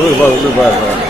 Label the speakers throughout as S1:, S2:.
S1: Vâng, vâng, vâng, vâng.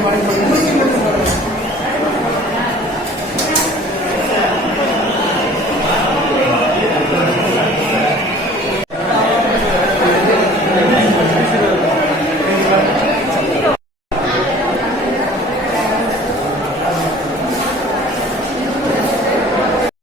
S2: vai, vai, vai.